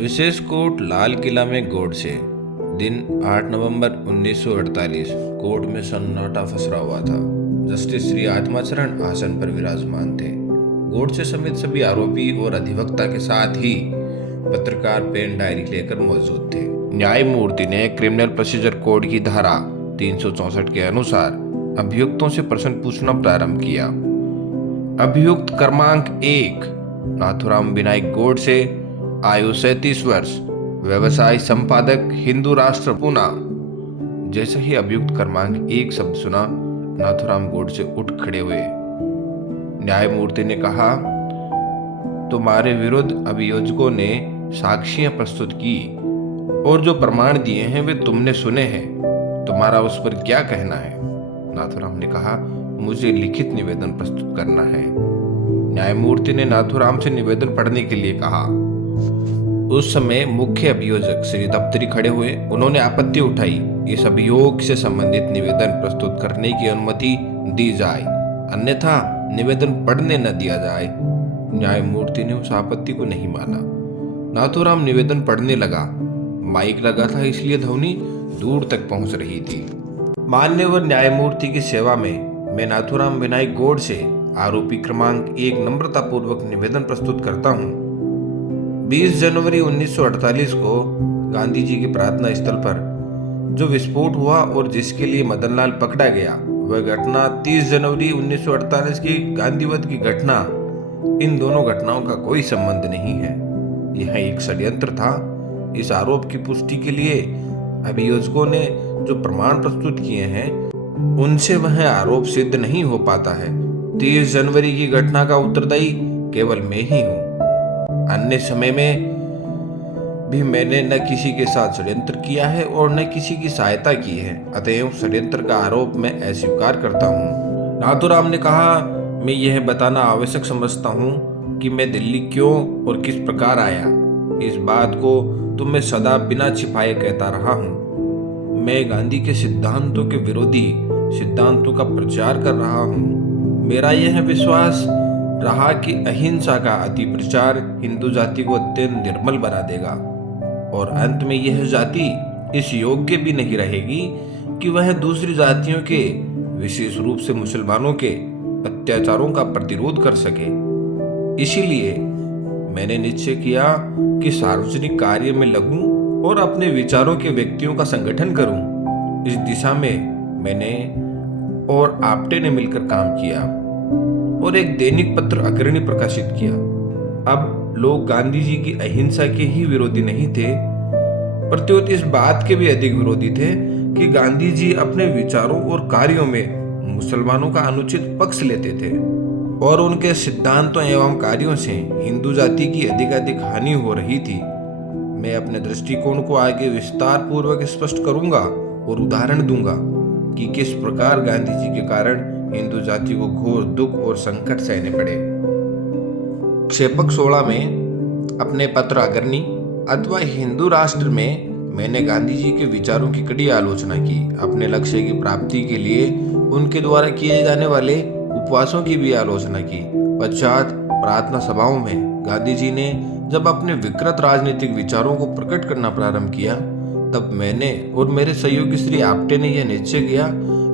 विशेष court Lal Qila में गोडसे। दिन 8 नवंबर 1948। Court में सन्नाटा पसरा हुआ था। जस्टिस श्री आत्माचरण आसन पर विराजमान थे। गोडसे समेत सभी आरोपी और अधिवक्ता के साथ ही पत्रकार पेन डायरी लेकर मौजूद थे। न्यायमूर्ति ने क्रिमिनल प्रोसीजर कोड की धारा 364 के अनुसार अभियुक्तों से प्रश्न पूछना प्रारंभ किया। अभियुक्त क्रमांक 1 नाथुराम विनायक गोडसे, आयु 37 वर्ष, व्यवसाय संपादक, हिंदू राष्ट्र, पुणे। जैसे ही अभियुक्त क्रमांक 1 शब्द सुना, नाथुराम गोडसे उठ खड़े हुए। न्यायमूर्ति ने कहा, तुम्हारे विरुद्ध अभियोजकों ने साक्ष्यां प्रस्तुत की और जो प्रमाण दिए हैं वे तुमने सुने हैं। तुम्हारा उस पर क्या कहना है? नाथुराम ने कहा, मुझे लिखित निवेदन प्रस्तुत करना है। न्यायमूर्ति ने नाथुराम से निवेदन पढ़ने के लिए कहा। उस समय मुख्य अभियोजक श्री दफ्तरी खड़े हुए। उन्होंने आपत्ति उठाई, इस अभियोग से संबंधित निवेदन प्रस्तुत करने की अनुमति दी जाए, अन्यथा निवेदन पढ़ने न दिया जाए। न्यायमूर्ति ने उस आपत्ति को नहीं माना। नाथुराम निवेदन पढ़ने लगा। माइक लगा था, इसलिए ध्वनि दूर तक पहुंच रही थी। मान्यवर न्यायमूर्ति की सेवा में मैं नाथुराम विनायक गोडसे, आरोपी क्रमांक 1, नम्रतापूर्वक निवेदन प्रस्तुत करता हूं। 20 जनवरी 1948 को गांधी जी के प्रार्थना स्थल पर जो विस्फोट हुआ और जिसके लिए मदनलाल पकड़ा गया, वह घटना 30 जनवरी 1948 की गांधीवध की घटना, इन दोनों घटनाओं का कोई संबंध नहीं है। यह एक षड्यंत्र था। इस आरोप की पुष्टि के लिए अभियोजकों ने जो प्रमाण प्रस्तुत किए हैं, उनसे वह आरोप सिद्ध नहीं हो पाता है। 30 जनवरी की घटना का उत्तरदायी केवल मैं ही हूं। अन्य समय में भी मैंने न किसी के साथ षड्यंत्र किया है और न किसी की सहायता की है, अतएव षड्यंत्र का आरोप मैं अस्वीकार करता हूँ। नाथुराम ने कहा, मैं यह बताना आवश्यक समझता हूँ कि मैं दिल्ली क्यों और किस प्रकार आया। इस बात को तो मैं सदा बिना छिपाए कहता रहा हूँ। मैं गांधी के सिद्धांतों के विरोधी सिद्धांतों का प्रचार कर रहा हूँ। मेरा यह विश्वास रहा कि अहिंसा का अति प्रचार हिंदू जाति को अत्यंत निर्मल बना देगा और अंत में यह जाति इस योग्य भी नहीं रहेगी कि वह दूसरी जातियों के, विशेष रूप से मुसलमानों के अत्याचारों का प्रतिरोध कर सके। इसीलिए मैंने निश्चय किया कि सार्वजनिक कार्य में लगूं और अपने विचारों के व्यक्तियों का संगठन करूं। इस दिशा में मैंने और आप्टे ने मिलकर काम किया और एक दैनिक पत्र अग्रणी प्रकाशित किया। अब लोग गांधी जी की अहिंसा के ही विरोधी नहीं थे, प्रत्युत इस बात के भी अधिक विरोधी थे कि गांधी जी अपने विचारों और कार्यों में मुसलमानों का अनुचित पक्ष लेते थे और उनके सिद्धांतों एवं कार्यों से हिंदू जाति की अधिकाधिक हानि हो रही थी। मैं अपने दृष्टिकोण को आगे विस्तार पूर्वक स्पष्ट करूंगा और उदाहरण दूंगा कि किस प्रकार गांधी जी के कारण हिंदू जाति को घोर दुख और संकट सहने पड़े। क्षेपक 16 में अपने पत्र अग्रणी अथवा हिंदू राष्ट्र में मैंने गांधी जी के विचारों की कड़ी आलोचना की। अपने लक्ष्य की प्राप्ति के लिए उनके द्वारा किए जाने वाले उपवासों की भी आलोचना की। पश्चात प्रार्थना सभाओं में गांधी जी ने जब अपने विकृत राजनीतिक विचारों को प्रकट करना प्रारंभ किया, तब मैंने और मेरे सहयोगी श्री आप्टे ने यह निश्चय किया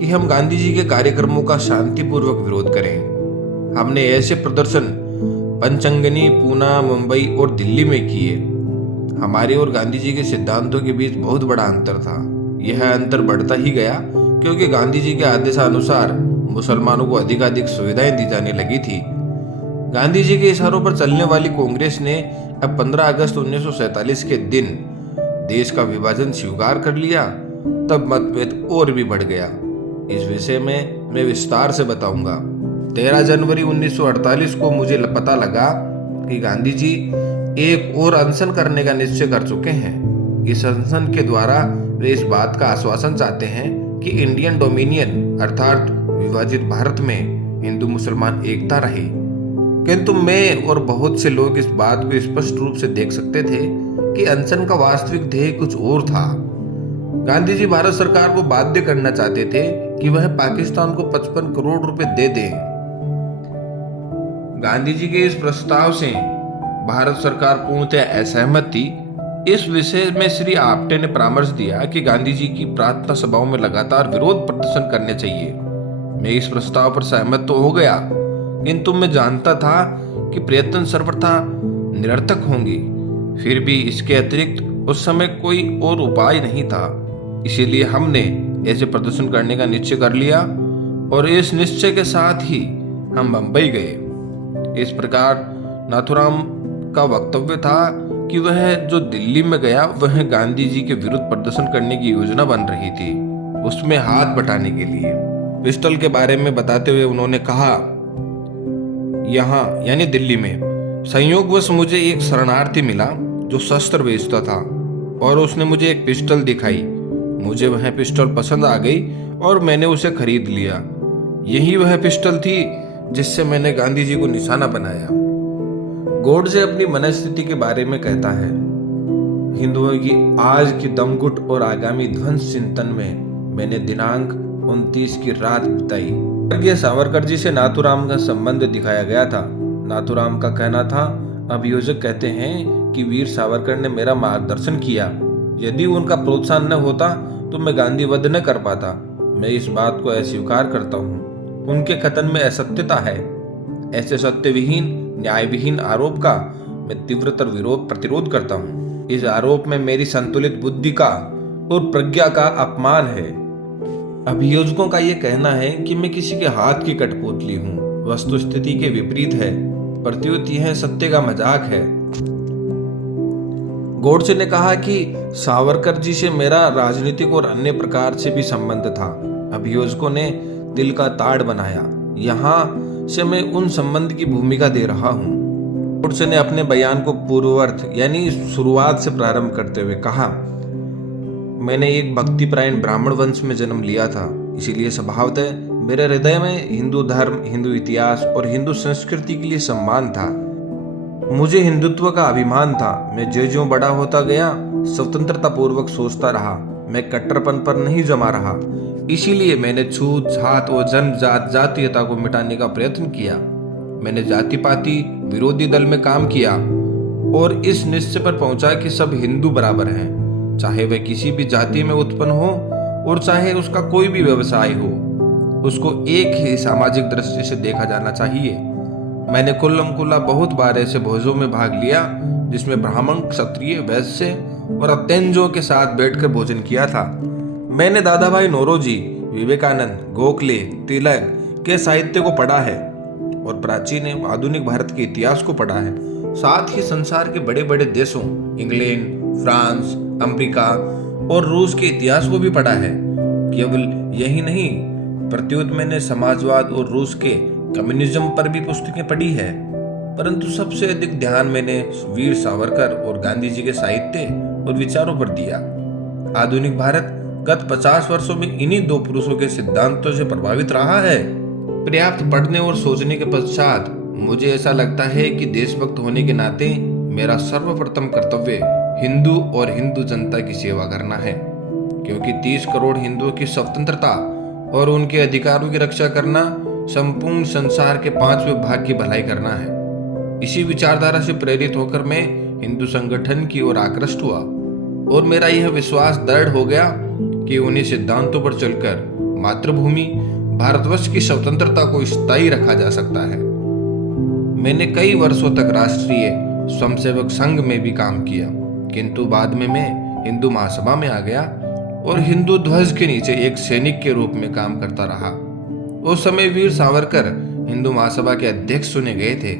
कि हम गांधी जी के कार्यक्रमों का शांतिपूर्वक विरोध करें। हमने ऐसे प्रदर्शन पंचंगनी, पूना, मुंबई और दिल्ली में किए। हमारे और गांधी जी के सिद्धांतों के बीच बहुत बड़ा अंतर था। यह अंतर बढ़ता ही गया क्योंकि गांधी जी के आदेशानुसार मुसलमानों को अधिकाधिक सुविधाएं दी जाने लगी थी। गांधी जी के इशारों पर चलने वाली कांग्रेस ने अब 15 अगस्त 1947 के दिन देश का विभाजन स्वीकार कर लिया। तब मतभेद और भी बढ़ गया। इस विषय में मैं विस्तार से बताऊंगा। 13 जनवरी 1948 को मुझे पता लगा कि गांधी जी एक और अनशन करने का निश्चय कर चुके हैं। इस अनशन के द्वारा वे इस बात का आश्वासन चाहते हैं कि इंडियन डोमिनियन अर्थात विभाजित भारत में हिंदू मुसलमान एकता रहे। किंतु मैं और बहुत से लोग इस बात को स्पष्ट रूप से देख सकते थे कि अनशन का वास्तविक ध्येय कुछ और था। गांधी जी भारत सरकार को बाध्य करना चाहते थे कि वह पाकिस्तान को 55 करोड़ रुपए दे दे। गांधी जी के इस प्रस्ताव से भारत सरकार पूर्णतः असहमत थी इस विषय में श्री आप्टे ने परामर्श दिया कि गांधी जी की प्रार्थना सभाओं में लगातार विरोध प्रदर्शन करने चाहिए। मैं इस प्रस्ताव पर सहमत तो हो गया, किंतु मैं जानता था कि प्रयत्न सर्वथा निरर्थक होंगे। फिर भी इसके अतिरिक्त उस समय कोई और उपाय नहीं था। इसीलिए हमने ऐसे प्रदर्शन करने का निश्चय कर लिया और इस निश्चय के साथ ही हम बंबई गए। इस प्रकार नाथूराम का वक्तव्य था कि वह जो दिल्ली में गया वह गांधी जी के विरुद्ध प्रदर्शन करने की योजना बन रही थी, उसमें हाथ बटाने के लिए। पिस्टल के बारे में बताते हुए उन्होंने कहा, यहाँ यानी दिल्ली में संयोगवश मुझे एक शरणार्थी मिला जो शस्त्र बेचता था और उसने मुझे एक पिस्टल दिखाई। मुझे वह पिस्टल पसंद आ गई और मैंने उसे खरीद लिया। यही वह पिस्टल थी जिससे मैंने गांधी जी को निशाना बनाया। गोडसे अपनी मनस्थिति के बारे में कहता है, हिंदुओं की आज की दमघुट और आगामी ध्वंस चिंतन में मैंने दिनांक 29 की रात बिताई। स्वर्गीय सावरकर जी से नाथूराम का संबंध दिखाया गया था। नाथूराम का कहना था, अभियोजक कहते हैं कि वीर सावरकर ने मेरा मार्गदर्शन किया। यदि उनका प्रोत्साहन न होता तो मैं गांधीवध न कर पाता। मैं इस बात को अस्वीकार करता हूँ। उनके कथन में असत्यता है। ऐसे सत्यविहीन न्यायविहीन आरोप का मैं तीव्रतर प्रतिरोध करता हूँ। इस आरोप में मेरी संतुलित बुद्धि का और प्रज्ञा का अपमान है। अभियोजकों का यह कहना है कि मैं किसी के हाथ की कठपुतली हूँ। वस्तुस्थिति के विपरीत है। प्रत्युत यह सत्य का मजाक है। गोडसे ने कहा कि सावरकर जी से मेरा राजनीतिक और अन्य प्रकार से भी संबंध था। अभियोजकों ने दिल का ताड़ बनाया। यहाँ से मैं उन संबंध की भूमिका दे रहा हूँ। गोडसे ने अपने बयान को पूर्वार्ध यानी शुरुआत से प्रारंभ करते हुए कहा, मैंने एक भक्तिपरायण ब्राह्मण वंश में जन्म लिया था, इसीलिए स्वभावतः मेरे हृदय में हिंदू धर्म, हिंदू इतिहास और हिंदू संस्कृति के लिए सम्मान था। मुझे हिंदुत्व का अभिमान था। मैं ज्यों बड़ा होता गया स्वतंत्रता पूर्वक सोचता रहा। मैं कट्टरपन पर नहीं जमा रहा। इसीलिए मैंने छूत छात और जन्मजात जातीयता को मिटाने का प्रयत्न किया। मैंने जाति पाति विरोधी दल में काम किया और इस निश्चय पर पहुंचा कि सब हिंदू बराबर हैं, चाहे वह किसी भी जाति में उत्पन्न हो और चाहे उसका कोई भी व्यवसाय हो। उसको एक ही सामाजिक दृष्टि से देखा जाना चाहिए। मैंने कुल्लम कुल्ला बहुत बार ऐसे भोजों में भाग लिया जिसमें ब्राह्मण, क्षत्रिय, वैश्य और अत्यंजों के साथ बैठकर भोजन किया था। मैंने दादा भाई नौरोजी, विवेकानंद, गोखले, तिलक के साहित्य को पढ़ा है और प्राचीन एवं आधुनिक भारत के इतिहास को पढ़ा है। साथ ही संसार के बड़े बड़े देशों इंग्लैंड, फ्रांस, अमेरिका और रूस के इतिहास को भी पढ़ा है। केवल यही नहीं, प्रत्युत मैंने समाजवाद और रूस के कम्युनिज्म पर भी पुस्तकें पढ़ी है, परंतु सबसे अधिक ध्यान मैंने वीर सावरकर और गांधी जी के साहित्य और विचारों पर दिया। आधुनिक भारत गत 50 वर्षों में इन्हीं दो पुरुषों के सिद्धांतों से प्रभावित रहा है। पर्याप्त पढ़ने और सोचने के पश्चात मुझे ऐसा लगता है कि देशभक्त होने के नाते मेरा सर्वप्रथम कर्तव्य हिंदू और हिंदू जनता की सेवा करना है, क्योंकि 30 करोड़ हिंदुओं की स्वतंत्रता और उनके अधिकारों की रक्षा करना संपूर्ण संसार के 5वें भाग की भलाई करना है। इसी विचारधारा से प्रेरित होकर मैं हिंदू संगठन की ओर आकृष्ट हुआ और मेरा यह विश्वास दृढ़ हो गया कि उन्हीं सिद्धांतों पर चलकर मातृभूमि भारतवर्ष की स्वतंत्रता को स्थायी रखा जा सकता है। मैंने कई वर्षों तक राष्ट्रीय स्वयंसेवक संघ में भी काम किया, किंतु बाद में मैं हिंदू महासभा में आ गया और हिंदू ध्वज के नीचे एक सैनिक के रूप में काम करता रहा। उस समय वीर सावरकर हिंदू महासभा के अध्यक्ष चुने गए थे।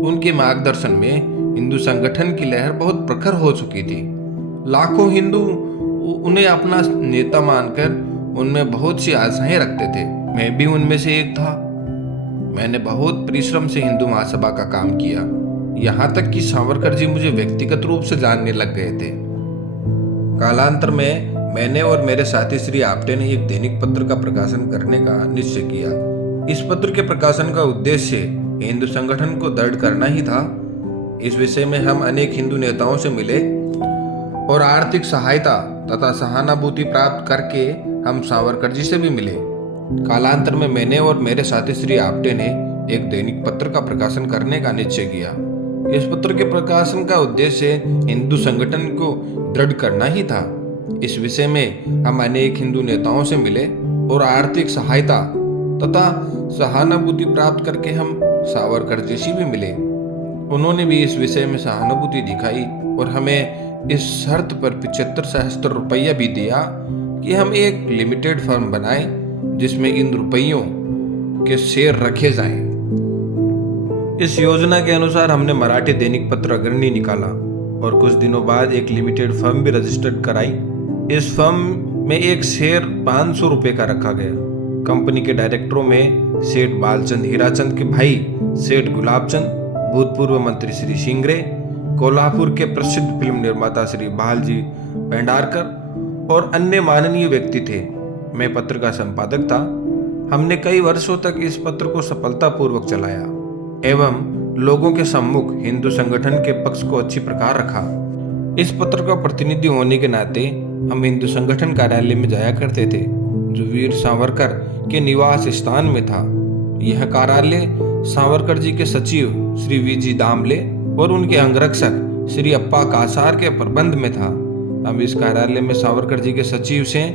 उनके मार्गदर्शन में हिंदू संगठन की लहर बहुत प्रखर हो चुकी थी। लाखों हिंदू उन्हें अपना नेता मानकर उनमें बहुत सी आशाएं रखते थे। मैं भी उनमें से एक था। मैंने बहुत परिश्रम से हिंदू महासभा का काम किया, यहाँ तक कि सावरकर जी मुझे व्यक्तिगत रूप से जानने लग गए थे। कालांतर में मैंने और मेरे साथी श्री आप्टे ने एक दैनिक पत्र का प्रकाशन करने का निश्चय किया। इस पत्र के प्रकाशन का उद्देश्य हिंदू संगठन को दृढ़ करना ही था। इस विषय में हम अनेक हिंदू नेताओं से मिले और आर्थिक सहायता तथा सहानुभूति प्राप्त करके हम सावरकर जी से भी मिले। कालांतर में मैंने और मेरे साथी श्री आप्टे ने एक दैनिक पत्र का प्रकाशन करने का निश्चय किया। इस पत्र के प्रकाशन का उद्देश्य हिंदू संगठन को दृढ़ करना ही था। इस विषय में हम अनेक हिंदू नेताओं से मिले और आर्थिक सहायता तथा सहानुभूति प्राप्त करके हम सावरकर जी से भी मिले। उन्होंने भी इस विषय में सहानुभूति दिखाई और हमें इस शर्त पर 75 सहस्त्र रुपया भी दिया कि हम एक लिमिटेड फर्म बनाएं जिसमें इन रुपयों के शेयर रखे जाएं। इस योजना के अनुसार हमने मराठी दैनिक पत्र अग्रणी निकाला और कुछ दिनों बाद एक लिमिटेड फर्म भी रजिस्टर्ड कराई। इस फर्म में एक शेयर 500 रुपये का रखा गया। कंपनी के डायरेक्टरों में सेठ बालचंद हीराचंद के भाई सेठ गुलाबचंद, भूतपूर्व मंत्री श्री शिंगरे, कोल्हापुर के प्रसिद्ध फिल्म निर्माता श्री बालजी पेंडारकर और अन्य माननीय व्यक्ति थे। मैं पत्र का संपादक था। हमने कई वर्षों तक इस पत्र को सफलतापूर्वक चलाया एवं लोगों के सम्मुख हिंदू संगठन के पक्ष को अच्छी प्रकार रखा। इस पत्र का प्रतिनिधि होने के नाते हम हिंदू संगठन कार्यालय में जाया करते थे जो वीर सावरकर के निवास स्थान में था। यह कार्यालय सावरकर जी के सचिव श्री वीजी दामले और उनके अंगरक्षक श्री अप्पा कासार के प्रबंध में था। हम इस कार्यालय में सावरकर जी के सचिव से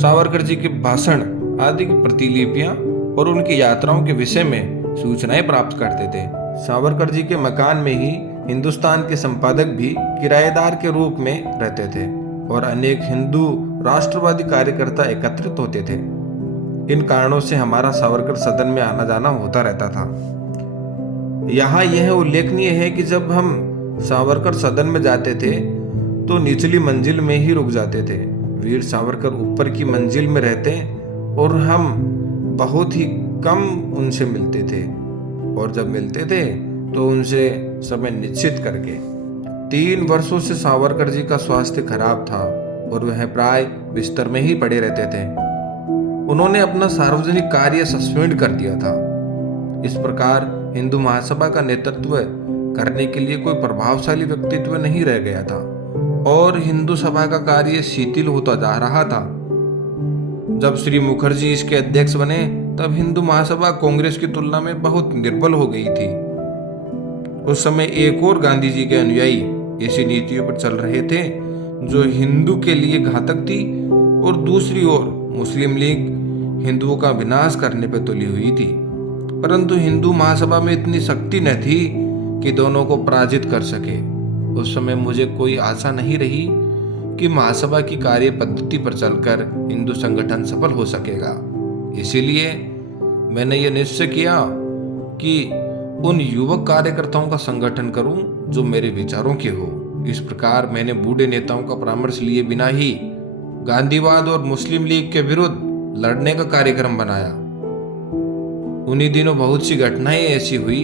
सावरकर जी के भाषण आदि की प्रतिलिपियां और उनकी यात्राओं के विषय में सूचनाएं प्राप्त करते थे। सावरकर जी के मकान में ही हिंदुस्तान के संपादक भी किराएदार के रूप में रहते थे और अनेक हिंदू राष्ट्रवादी कार्यकर्ता एकत्रित होते थे। इन कारणों से हमारा सावरकर सदन में आना जाना होता रहता था। यहाँ यह उल्लेखनीय है कि जब हम सावरकर सदन में जाते थे तो निचली मंजिल में ही रुक जाते थे। वीर सावरकर ऊपर की मंजिल में रहते और हम बहुत ही कम उनसे मिलते थे और जब मिलते थे तो उनसे समय निश्चित करके। 3 वर्षों से सावरकर जी का स्वास्थ्य खराब था और वह प्राय बिस्तर में ही पड़े रहते थे। उन्होंने अपना सार्वजनिक कार्य सस्पेंड कर दिया था। इस प्रकार हिंदू महासभा का नेतृत्व करने के लिए कोई प्रभावशाली व्यक्तित्व नहीं रह गया था और हिंदू सभा का कार्य शिथिल होता जा रहा था। जब श्री मुखर्जी इसके अध्यक्ष बने तब हिंदू महासभा कांग्रेस की तुलना में बहुत निर्बल हो गई थी। उस समय एक और गांधी जी के अनुयायी ऐसी नीतियों पर चल रहे थे जो हिंदू के लिए घातक थी और दूसरी ओर मुस्लिम लीग हिंदुओं का विनाश करने पर तुली हुई थी। परंतु हिंदू महासभा में इतनी शक्ति न थी कि दोनों को पराजित कर सके। उस समय मुझे कोई आशा नहीं रही कि महासभा की कार्य पद्धति पर चलकर हिंदू संगठन सफल हो सकेगा। इसीलिए मैंने यह निश्चय किया कि उन युवक कार्यकर्ताओं का संगठन करूं जो मेरे विचारों के हो। इस प्रकार मैंने बूढ़े नेताओं का परामर्श लिए बिना ही गांधीवाद और मुस्लिम लीग के विरुद्ध लड़ने का कार्यक्रम बनाया। उन्हीं दिनों बहुत सी घटनाएं ऐसी हुई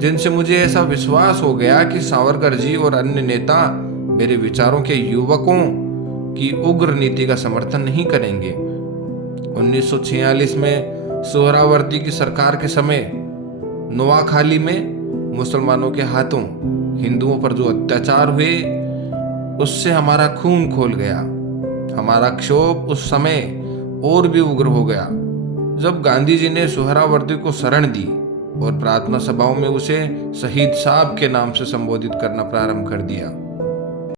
जिनसे मुझे ऐसा विश्वास हो गया कि सावरकर जी और अन्य नेता मेरे विचारों के युवकों की उग्र नीति का समर्थन नहीं करेंगे। 1946 में सोहरावर्दी की सरकार के समय नोआखाली में मुसलमानों के हाथों हिंदुओं पर जो अत्याचार हुए उससे हमारा खून खोल गया। हमारा क्षोभ उस समय और भी उग्र हो गया जब गांधी जी ने सोहरावर्दी को शरण दी और प्रार्थना सभाओं में उसे शहीद साहब के नाम से संबोधित करना प्रारंभ कर दिया।